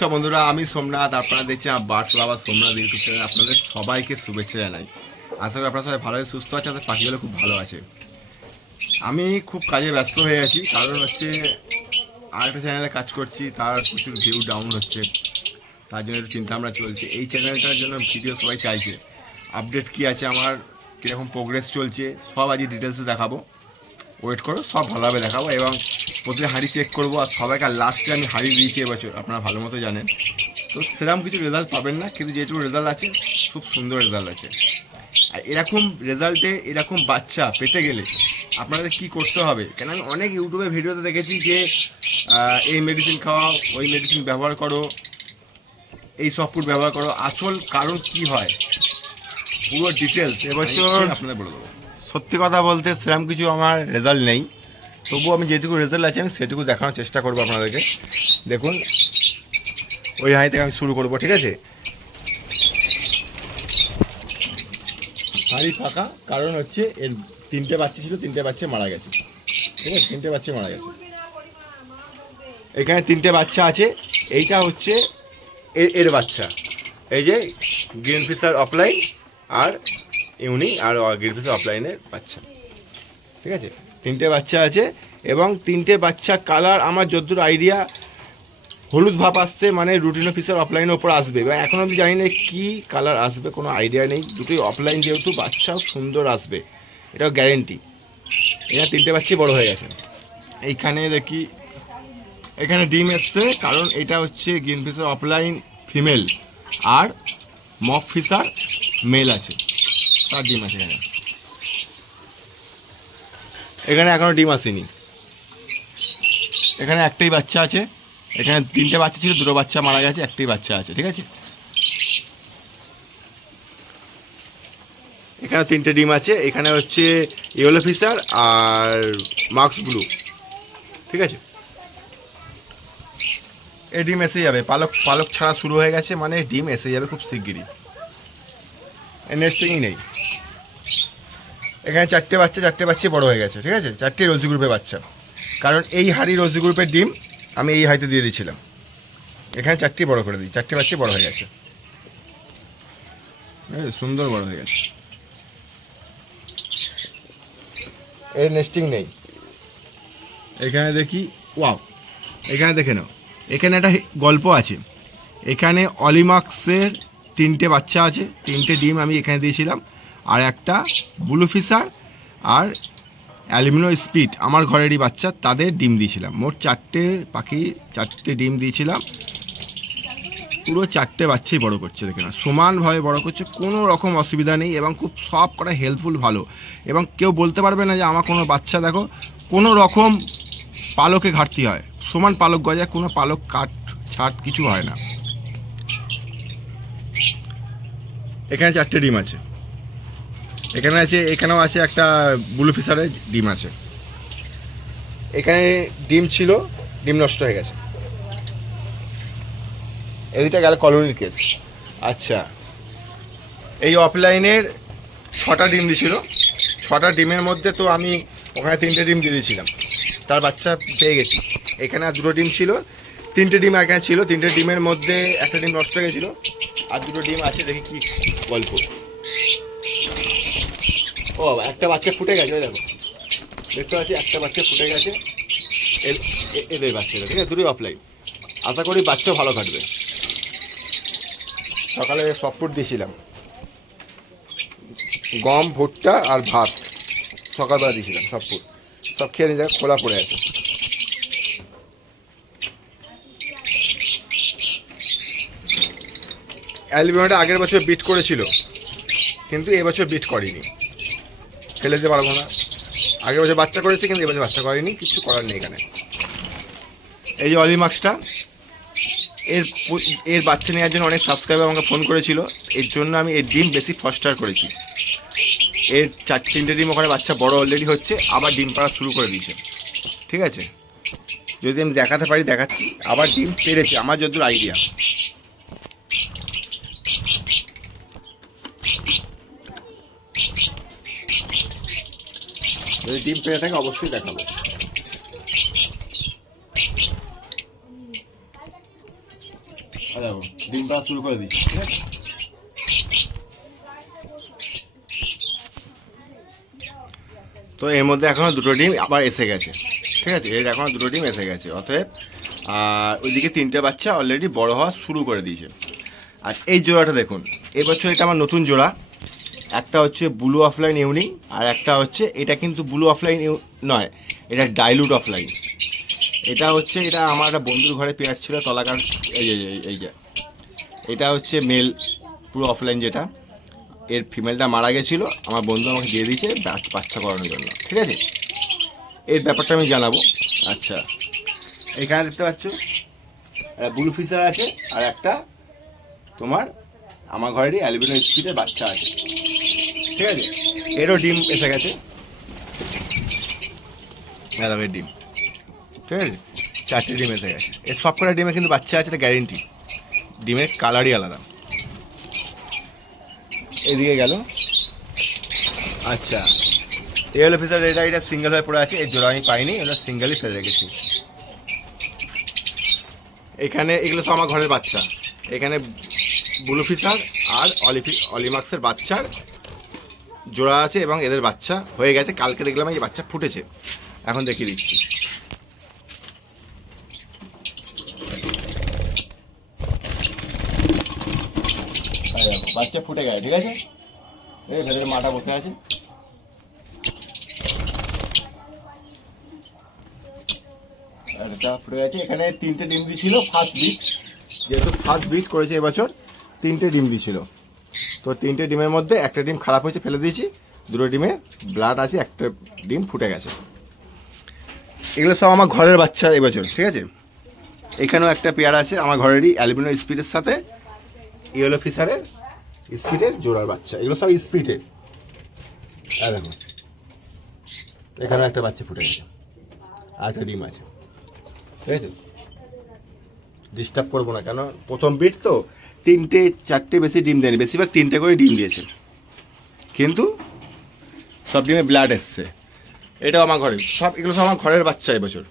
নমস্কার বন্ধুরা, আমি সোমনাথ, আপনারা দেখছেন বার্স বাবা সোমনাথ ইউটিউব চ্যানেল আপনাদের সবাইকে শুভেচ্ছা জানাই। আশা করি আপনারা সবাই ভালো সুস্থ আছে আর পাখিগুলো খুব ভালো আছে। আমি খুব কাজে ব্যস্ত হয়ে আছি, কারণ হচ্ছে আরেকটা চ্যানেলে কাজ করছি, তার প্রচুর ভিউ ডাউন হচ্ছে, তার জন্য একটু চিন্তা আমরা চলছে। এই চ্যানেলটার জন্য ভিডিও সবাই চাইছে। আপডেট কী আছে আমার, কীরকম প্রোগ্রেস চলছে, সব আজকে ডিটেলসে দেখাবো। ওয়েট করো, সব ভালোভাবে দেখাবো এবং প্রতিদিন হাঁড়ি চেক করব, আর সবাইকে লাস্টে আমি হাঁড়ি দিয়েছি এবছর, আপনারা ভালো মতো জানেন। তো সেরকম কিছু রেজাল্ট পাবেন না, কিন্তু যেটুকু রেজাল্ট আছে, খুব সুন্দর রেজাল্ট আছে। আর এরকম রেজাল্টে এরকম বাচ্চা পেতে গেলে আপনাদের কি করতে হবে? কেন আমি অনেক ইউটিউবে ভিডিওতে দেখেছি যে এই মেডিসিন খাওয়াও, ওই মেডিসিন ব্যবহার করো, এই ফুড ব্যবহার করো। আসল কারণ কি হয়? পুরো ডিটেলস এবছর আপনাদের বলে দেবো। সত্যি কথা বলতে সেরকম কিছু আমার রেজাল্ট নেই। তবুও আমি যেটুকু রেজাল্ট আছে, আমি সেটুকু দেখানোর চেষ্টা করব আপনাদেরকে। দেখুন, ওই হাঁড়ি থেকে আমি শুরু করব, ঠিক আছে? হাঁড়ি ফাঁকা, কারণ হচ্ছে এর তিনটে বাচ্চা ছিল, তিনটে বাচ্চা মারা গেছে। ঠিক আছে? তিনটে বাচ্চা মারা গেছে। এখানে তিনটে বাচ্চা আছে, এইটা হচ্ছে এর এর বাচ্চা। এই যে গ্রিন ফিশার অফলাইন আর ইউনি আর গ্রিন ফিশার অফলাইনের বাচ্চা। ঠিক আছে? তিনটে বাচ্চা আছে এবং তিনটে বাচ্চা কালার আমার যতদূর আইডিয়া হলুদ ভাব আসছে মানে রুটিন অফিসার অফলাইনের ওপর আসবে। এবং এখন আমি জানি না কী কালার আসবে, কোনো আইডিয়া নেই। দুটোই অফলাইন যেহেতু, বাচ্চাও সুন্দর আসবে, এটাও গ্যারেন্টি এরা তিনটে বাচ্চাই বড় হয়ে গেছে। এইখানে দেখি, এখানে ডিম এসছে, কারণ এটা হচ্ছে গ্রিন ফিশার অফলাইন ফিমেল আর মক ফিশার মেল আছে। তার ডিম আছে এখানে। এখানে এখনও ডিম আসেনি। এখানে একটাই বাচ্চা আছে। এখানে তিনটে বাচ্চা ছিল, দুটো বাচ্চা মারা গেছে, একটাই বাচ্চা আছে, ঠিক আছে? এখানে তিনটে ডিম আছে, এখানে হচ্ছে ইয়েলো ফিশার আর মার্কস ব্লু, ঠিক আছে? এই ডিম এসে যাবে। পালক পালক ছাড়া শুরু হয়ে গেছে মানে ডিম এসে যাবে খুব শিগগিরই। নেস্টিংই নেই। এখানে চারটে বাচ্চা চারটে বাচ্চা বড় হয়ে গেছে, ঠিক আছে? চারটে রোজি গ্রুপের বাচ্চা। কারণ এই হাড়ি রোজি গ্রুপের ডিম আমি এই হাইতে দিয়ে দিয়েছিলাম। এখানে চারটি বড় করে দিই, চারটে বাচ্চা বড় হয়ে গেছে। সুন্দর বড় হয়ে গেছে। এর নেস্টিং নেই। এখানে দেখি ওয়াও এখানে দেখে নাও। এখানে একটা গল্প আছে। এখানে অলিমাক্সের তিনটে বাচ্চা আছে, তিনটে ডিম আমি এখানে দিয়েছিলাম। আর একটা ব্লু ফিশার আর অ্যালুমিনো স্পিড আমার ঘরেরই বাচ্চা, তাদের ডিম দিয়েছিলাম। মোট চারটে পাখি, চারটে ডিম দিয়েছিলাম। পুরো চারটে বাচ্চাই বড় করছে, দেখে না সমানভাবে বড় করছে, কোনো রকম অসুবিধা নেই এবং খুব সব কটা হেল্পফুল ভালো। এবং কেউ বলতে পারবে না যে আমার কোনো বাচ্চা, দেখো, কোনো রকম পালকে ঘাটতি হয়। সমান পালক গজায়, কোনো পালক কাট, ছাট কিছু হয় না। এখানে চারটে ডিম আছে। এখানে আছে, এখানেও আছে একটা ব্লু ফিশারের ডিম আছে। এখানে ডিম ছিল, ডিম নষ্ট হয়ে গেছে। এদিকটা গেল কলোনির কেস আচ্ছা। এই অফলাইনের ছটা ডিম দিছিল ছটা ডিমের মধ্যে তো আমি ওখানে তিনটে ডিম দিয়ে দিয়েছিলাম। তার বাচ্চা পেয়ে গেছি। এখানে আর দুটো ডিম ছিল। তিনটে ডিম এখানে ছিল। তিনটে ডিমের মধ্যে একটা ডিম নষ্ট হয়ে গেছিল। আর দুটো ডিম আছে, দেখি কি গল্প ও একটা বাচ্চা ফুটে গেছে দেখো। দেখতে পাচ্ছি, একটা বাচ্চা ফুটে গেছে। এদের বাচ্চাটা, ঠিক আছে? দুটোই অফলাইন আশা করি বাচ্চা ভালো কাটবে সকালে সব দিয়েছিলাম। গম, ভুট্টা আর ভাত। সকালবেলা দিয়েছিলাম সব ফুড সব খেয়ে নিয়ে খোলা পড়ে আছে। অ্যালবিমাটা আগের বছর বিট করেছিল, কিন্তু এবছর বিট করেনি। ফেলে দিতে পারব না। আগের বছর বাচ্চা করেছে, কিন্তু এবছর বাচ্চা করেনি কিছু করার নেই এখানে। এই যে অলিমাক্সটা এর এর বাচ্চা নেওয়ার জন্য অনেক সাবস্ক্রাইবার আমাকে ফোন করেছিল। এর জন্য আমি এর ডিম বেশি ফস্টার করেছি। এর চার তিনটে ডিম ওখানে বাচ্চা বড় অলরেডি হচ্ছে, আবার ডিম পাড়া শুরু করে দিয়েছে। ঠিক আছে? যদি আমি দেখাতে পারি, দেখাচ্ছি। আবার ডিম পেরেছে, আমার যতদূর আইডিয়া ডিম পেরে থাকে অবশ্যই দেখাবো। শুরু করে দিচ্ছি, ঠিক আছে? তো এর মধ্যে এখনও দুটো ডিম আবার এসে গেছে, ঠিক আছে? এর এখনও দুটো ডিম এসে গেছে, অতএব, আর ওইদিকে তিনটে বাচ্চা অলরেডি বড় হওয়া শুরু করে দিয়েছে। আর এই জোড়াটা দেখুন এবছর এটা আমার নতুন জোড়া একটা হচ্ছে ব্লু অফলাইন ইউনিং আর একটা হচ্ছে, এটা কিন্তু ব্লু অফলাইন নয়, এটা ডাইলুট অফলাইন এটা হচ্ছে, এটা আমার একটা বন্ধুর ঘরে পেয়ার ছিল, তলাকার, এই এই- যে এটা হচ্ছে মেল পুরো অফলাইন যেটা। এর ফিমেলটা মারা গেছিল, আমার বন্ধু আমাকে দিয়ে দিয়েছে বাচ- বাচ্চা করানোর জন্য, ঠিক আছে? এর ব্যাপারটা আমি জানাব। আচ্ছা এখানে দেখতে পাচ্ছ ব্লু ফিশার আছে আর একটা তোমার, আমার ঘরেরই অ্যালবিনো স্পিডের বাচ্চা আছে। ঠিক আছে? এরও ডিম এসে গেছে। এর ডিম। ঠিক আছে? চারটে ডিম এসে গেছে। এর সব কটা ডিমে কিন্তু বাচ্চা আছে, এটা গ্যারেন্টি ডিমের কালারই আলাদা। এদিকে গেল। আচ্ছা। এই হলো ফিসার এটা এটা সিঙ্গেল হয়ে পড়ে আছে, এর জোড়া আমি পাইনি এটা সিঙ্গেলই ফেলে রেখেছি। এখানে এগুলো তো আমার ঘরের বাচ্চা। এখানে ব্লু ফিসার আর অলিফি অলিমাক্সের বাচ্চার জোড়া আছে এবং এদের বাচ্চা হয়ে গেছে। কালকে দেখলাম এই বাচ্চা ফুটেছে। এখন দেখিয়ে দিচ্ছি। বাচ্চা ফুটে গেছে ঠিক আছে? এই ভেতরে মাটা বসে আছে। ফুটে গেছে। এখানে তিনটে ডিম দিয়েছিল ফার্স্ট বিট যেহেতু ফার্স্ট বিট করেছে এবছর তিনটে ডিম দিয়েছিল। তো তিনটে ডিমের মধ্যে একটা ডিম খারাপ হয়েছে, ফেলে দিয়েছি। দুটো ডিমে ব্লাড আছে, একটা ডিম ফুটে গেছে। এগুলো সব আমার ঘরের বাচ্চা এবছর, ঠিক আছে? এখানেও একটা পেয়ার আছে, আমার ঘরেরই অ্যালবিনো স্পিডের সাথে ইয়েলো ফিশারের স্পিডের জোড়ার বাচ্চা। এগুলো সব স্পিডের এখানে একটা বাচ্চা ফুটে গেছে, আর একটা ডিম আছে। ঠিক আছে? ডিস্টার্ব করব না, কেন? প্রথম বিট তো তিনটে, চারটে বেশি ডিম দেয়নি। বেশিরভাগ তিনটে করে ডিম দিয়েছে। কিন্তু সব ডিমে ব্লাড এসছে। এটাও আমার ঘরে। সব এগুলো সব আমার ঘরের বাচ্চা এবছর।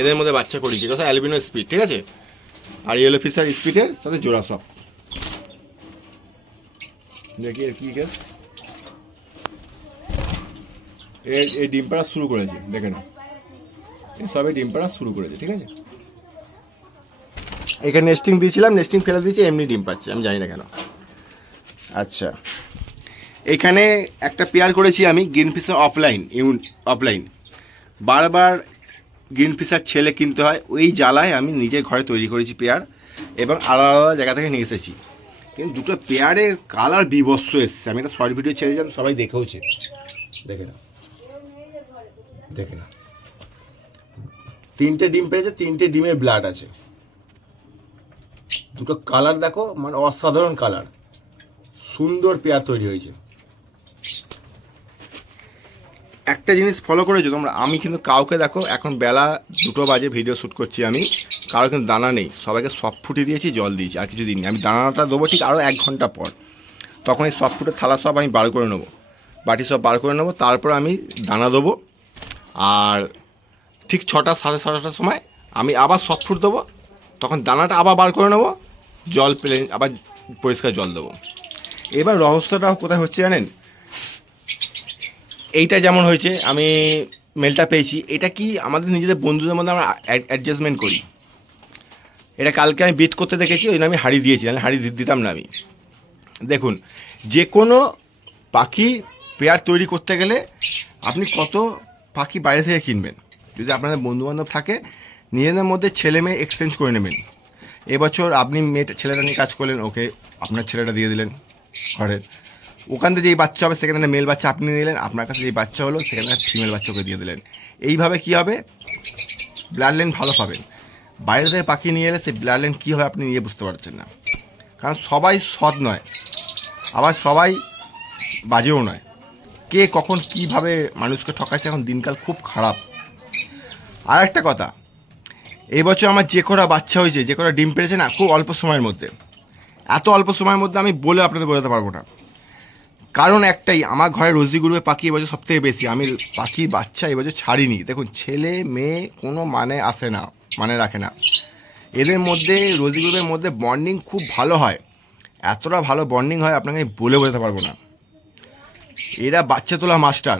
এদের মধ্যে বাচ্চা করেছি। সব অ্যালবিনো স্পিড ঠিক আছে? আর ইয়েলো ফিশার স্পিডের সাথে জোড়া সব। দেখি এর কি কেস এর এই ডিম পাড়া শুরু করেছে। দেখে না সবে ডিম পাড়া শুরু করেছে, ঠিক আছে? এখানে নেস্টিং দিয়েছিলাম নেস্টিং ফেলে দিয়েছি, এমনি ডিম পাচ্ছে, আমি জানি না কেন। আচ্ছা। এখানে একটা পেয়ার করেছি আমি গ্রিন ফিশার অফলাইন ইউন অফলাইন বারবার গ্রিন ফিশার ছেলে কিনতে হয়, ওই জ্বালায় আমি নিজে ঘরে তৈরি করেছি পেয়ার এবং আলাদা আলাদা জায়গা থেকে নিয়ে এসেছি। কিন্তু দুটো পেয়ারের কালার বিবস্ত এসছে। আমি একটা শর্ট ভিডিও ছেড়েছিলাম সবাই দেখেওছে দেখে না দেখে না তিনটে ডিম পেয়েছে তিনটে ডিমে ব্লাড আছে। দুটো কালার দেখো মানে অসাধারণ কালার। সুন্দর পেয়ার তৈরি হয়েছে। একটা জিনিস ফলো করেছ তোমরা? আমি কিন্তু কাউকে দেখো, এখন বেলা দুটো বাজে ভিডিও শ্যুট করছি আমি। কারও কিন্তু দানা নেই। সবাইকে সব ফুটে দিয়েছি, জল দিয়েছি, আর কিছু দিনই আমি দানাটা দেবো ঠিক আরও এক ঘণ্টা পর। তখন এই সব ফুটের থালা সব আমি বার করে নেব। বাটি সব বার করে নেব। তারপর আমি দানা দেবো। আর ঠিক ছটা, সাড়ে ছটার সময় আমি আবার সব ফুট দেবো। তখন দানাটা আবার বার করে নেব, জল পেলে আবার পরিষ্কার জল দেবো। এবার রহস্যটা কোথায় হচ্ছে জানেন? এইটা যেমন হয়েছে, আমি মেলটা পেয়েছি, এটা কি আমাদের নিজেদের বন্ধুদের মধ্যে আমরা অ্যাডজাস্টমেন্ট করি? এটা কালকে আমি বিট করতে দেখেছি, ওই জন্য আমি হাড়ি দিয়েছি, নাহলে হাড়ি দিতাম না আমি। দেখুন যে কোনো পাখি পেয়ার তৈরি করতে গেলে আপনি কত পাখি বাইরে থেকে কিনবেন? যদি আপনাদের বন্ধুবান্ধব থাকে নিজেদের মধ্যে ছেলে মেয়ে এক্সচেঞ্জ করে নেবেন। এবছর আপনি মেয়েটা ছেলেটা নিয়ে কাজ করলেন, ওকে আপনার ছেলেটা দিয়ে দিলেন ঘরের ওখান থেকে যেই বাচ্চা হবে, সেখানে মেল বাচ্চা আপনি নিলেন, আপনার কাছে যেই বাচ্চা হলো, সেখানে ফিমেল বাচ্চাকে দিয়ে দিলেন। এইভাবে কী হবে? ব্লাড লাইন ভালো পাবেন। বাইরে থেকে পাখি নিয়ে এলে সেই ব্লাড লাইন কী হবে আপনি নিয়ে বুঝতে পারছেন না। কারণ সবাই সৎ নয়, আবার সবাই বাজেও নয়। কে কখন কীভাবে মানুষকে ঠকাচ্ছে, এখন দিনকাল খুব খারাপ। আর একটা কথা এই বছর আমার যে কটা বাচ্চা হয়েছে, যে কটা ডিম পেরেছে না, খুব অল্প সময়ের মধ্যে। এত অল্প সময়ের মধ্যে আমি বলে আপনাদের বোঝাতে পারব না। কারণ একটাই, আমার ঘরে রোজি গ্রুপে পাখি এবছর সব থেকে বেশি। আমি পাখি বাচ্চা এবছর ছাড়িনি। দেখুন, ছেলে, মেয়ে কোনো মানে আসে না মানে রাখে না। এদের মধ্যে রোজি গ্রুপের মধ্যে বন্ডিং খুব ভালো হয়। এতটা ভালো বন্ডিং হয়, আপনাকে বলে বোঝাতে পারব না। এরা বাচ্চা তোলা মাস্টার।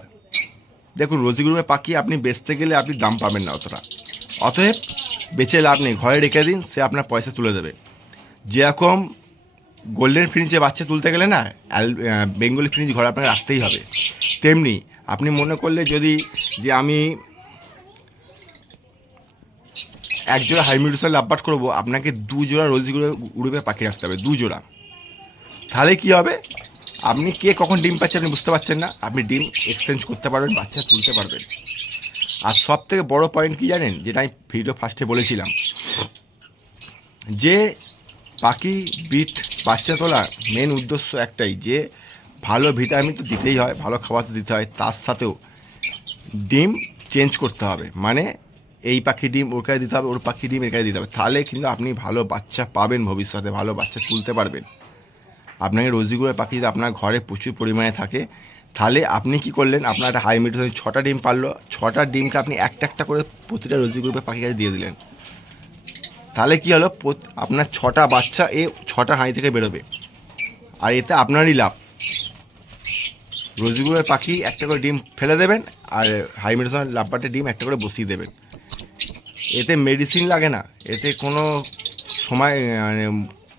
দেখুন রোজি গ্রুপে পাখি আপনি বেচতে গেলে আপনি দাম পাবেন না অতটা। অতএব বেচে লাভ নেই, ঘরে রেখে দিন, সে আপনার পয়সা তুলে দেবে। যেরকম গোল্ডেন ফিনিচে বাচ্চা তুলতে গেলে না বেঙ্গলি ফিনিচ ঘরে আপনাকে রাখতেই হবে। তেমনি আপনি মনে করলে যদি, যে আমি এক জোড়া হাইমিডুসার লাভবাট করব, আপনাকে দু জোড়া রোজিগুলো উড়বে পাখি রাখতে হবে দু জোড়া তাহলে কী হবে? আপনি কে কখন ডিম পাচ্ছে আপনি বুঝতে পারছেন না। আপনি ডিম এক্সচেঞ্জ করতে পারবেন, বাচ্চা তুলতে পারবেন। আর সব থেকে বড় পয়েন্ট কি জানেন? যেটা আমি ভিডিও ফার্স্টে বলেছিলাম। যে পাখি বিট বাচ্চা তোলার মেন উদ্দেশ্য একটাই, যে ভালো ভিটামিন তো দিতেই হয়, ভালো খাবার তো দিতে হয়, তার সাথেও ডিম চেঞ্জ করতে হবে। মানে এই পাখি ডিম ওর কাছে দিতে হবে, ওর পাখি ডিম এর কাছে দিতে হবে। তাহলে কিন্তু আপনি ভালো বাচ্চা পাবেন ভবিষ্যতে, ভালো বাচ্চা তুলতে পারবেন। আপনাকে রোজিগুলোর পাখি যদি আপনার ঘরে প্রচুর পরিমাণে থাকে। তাহলে আপনি কি করলেন? আপনার একটা হাই মিট ছটা ডিম পারল। ছটা ডিমকে আপনি একটা একটা করে প্রতিটা রোজি গ্রুপের পাখি কাছে দিয়ে দিলেন। তাহলে কি হলো? আপনার ছটা বাচ্চা এ ছটা হাঁড়ি থেকে বেরোবে। আর এতে আপনারই লাভ। রোজিগুলোর পাখি একটা করে ডিম ফেলে দেবেন আর হাই মেডিসিনের লাভবাটে ডিম একটা করে বসিয়ে দেবেন। এতে মেডিসিন লাগে না। এতে কোনো সময় মানে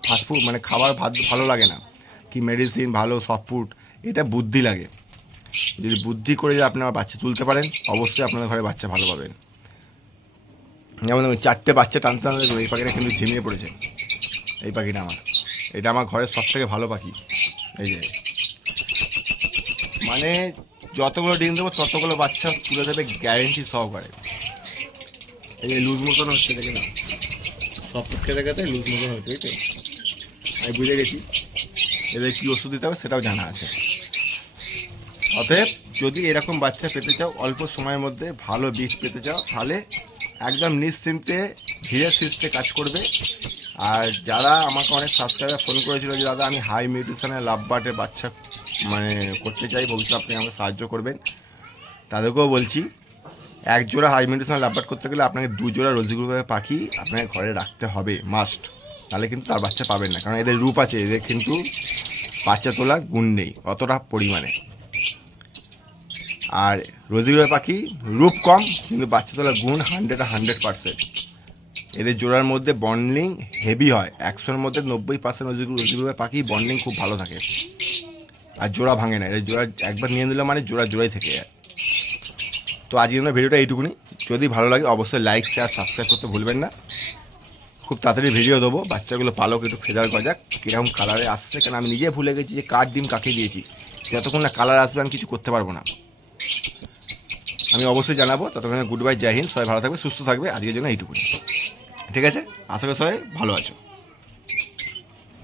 ফাস্টফুড মানে খাবার ভালো লাগে না। কি মেডিসিন ভালো সফট ফুড এটা বুদ্ধি লাগে। যদি বুদ্ধি করে যদি আপনারা বাচ্চা তুলতে পারেন, অবশ্যই আপনাদের ঘরে বাচ্চা ভালো পাবেন। যেমন দেখুন, চারটে বাচ্চা টানতে টানতে এই পাখিটা কিন্তু ঝিমিয়ে পড়েছে। এই পাখিটা আমার। এটা আমার ঘরের সব থেকে ভালো পাখি। এই যে। মানে যতগুলো ডিম দেবো, ততগুলো বাচ্চা তুলে দেবে গ্যারেন্টি সহকারে। এই যে লুজ মতন হচ্ছে, দেখে না সব খেতে খেতে লুজ মতন হচ্ছে আমি বুঝে গেছি। এদের কী ওষুধ দিতে হবে সেটাও জানা আছে। অতএব যদি এরকম বাচ্চা পেতে চাও, অল্প সময়ের মধ্যে ভালো বীজ পেতে চাও, তাহলে একদম নিশ্চিন্তে, ধীরে সুস্থে কাজ করবে। আর যারা আমাকে অনেক সাবস্ক্রাইবার ফোন করেছিল যে, দাদা, আমি হাই মিউটিশনের লাভ বার্ডে বাচ্চা মানে করতে চাই, ভবিষ্যতে আপনি আমাকে সাহায্য করবেন। তাদেরকেও বলছি এক জোড়া হাই মিউটিশন লাভ বার্ড করতে গেলে আপনাকে দু জোড়া পাখি আপনাকে ঘরে রাখতে হবে মাস্ট তাহলে কিন্তু তার বাচ্চা পাবেন না, কারণ এদের রূপ আছে, এদের কিন্তু বাচ্চা তোলার গুণ নেই, অতটা পরিমাণে। আর রোজিগুলোর পাখি রূপ কম, কিন্তু বাচ্চা তোলার গুণ হান্ড্রেড হান্ড্রেড পার্সেন্ট এদের জোড়ার মধ্যে বন্ডিং হেভি হয়। একশোর মধ্যে নব্বই পার্সেন্ট রোজিগুলোর পাখি বন্ডিং খুব ভালো থাকে। আর জোড়া ভাঙে না, এদের জোড়া একবার নিয়ে নিল মানে জোড়া জোড়াই থেকে যায়। তো আজকের জন্য ভিডিওটা এইটুকুনি। যদি ভালো লাগে অবশ্যই লাইক শেয়ার সাবস্ক্রাইব করতে ভুলবেন না। খুব তাড়াতাড়ি ভিডিও দেবো। বাচ্চাগুলো পালক, একটু ফেদার গজাক, কীরকম কালারে আসছে কারণ আমি নিজে ভুলে গেছি যে কার ডিম কাকে দিয়েছি। যতক্ষণ না কালার আসবে আমি কিছু করতে পারব না। আমি অবশ্যই জানাব। ততক্ষণে গুড বাই, জয় হিন্দ। সবাই ভালো থাকবে, সুস্থ থাকবে। আজকের জন্য এইটুকুনি। ঠিক আছে? আশা করি সবাই ভালো আছো।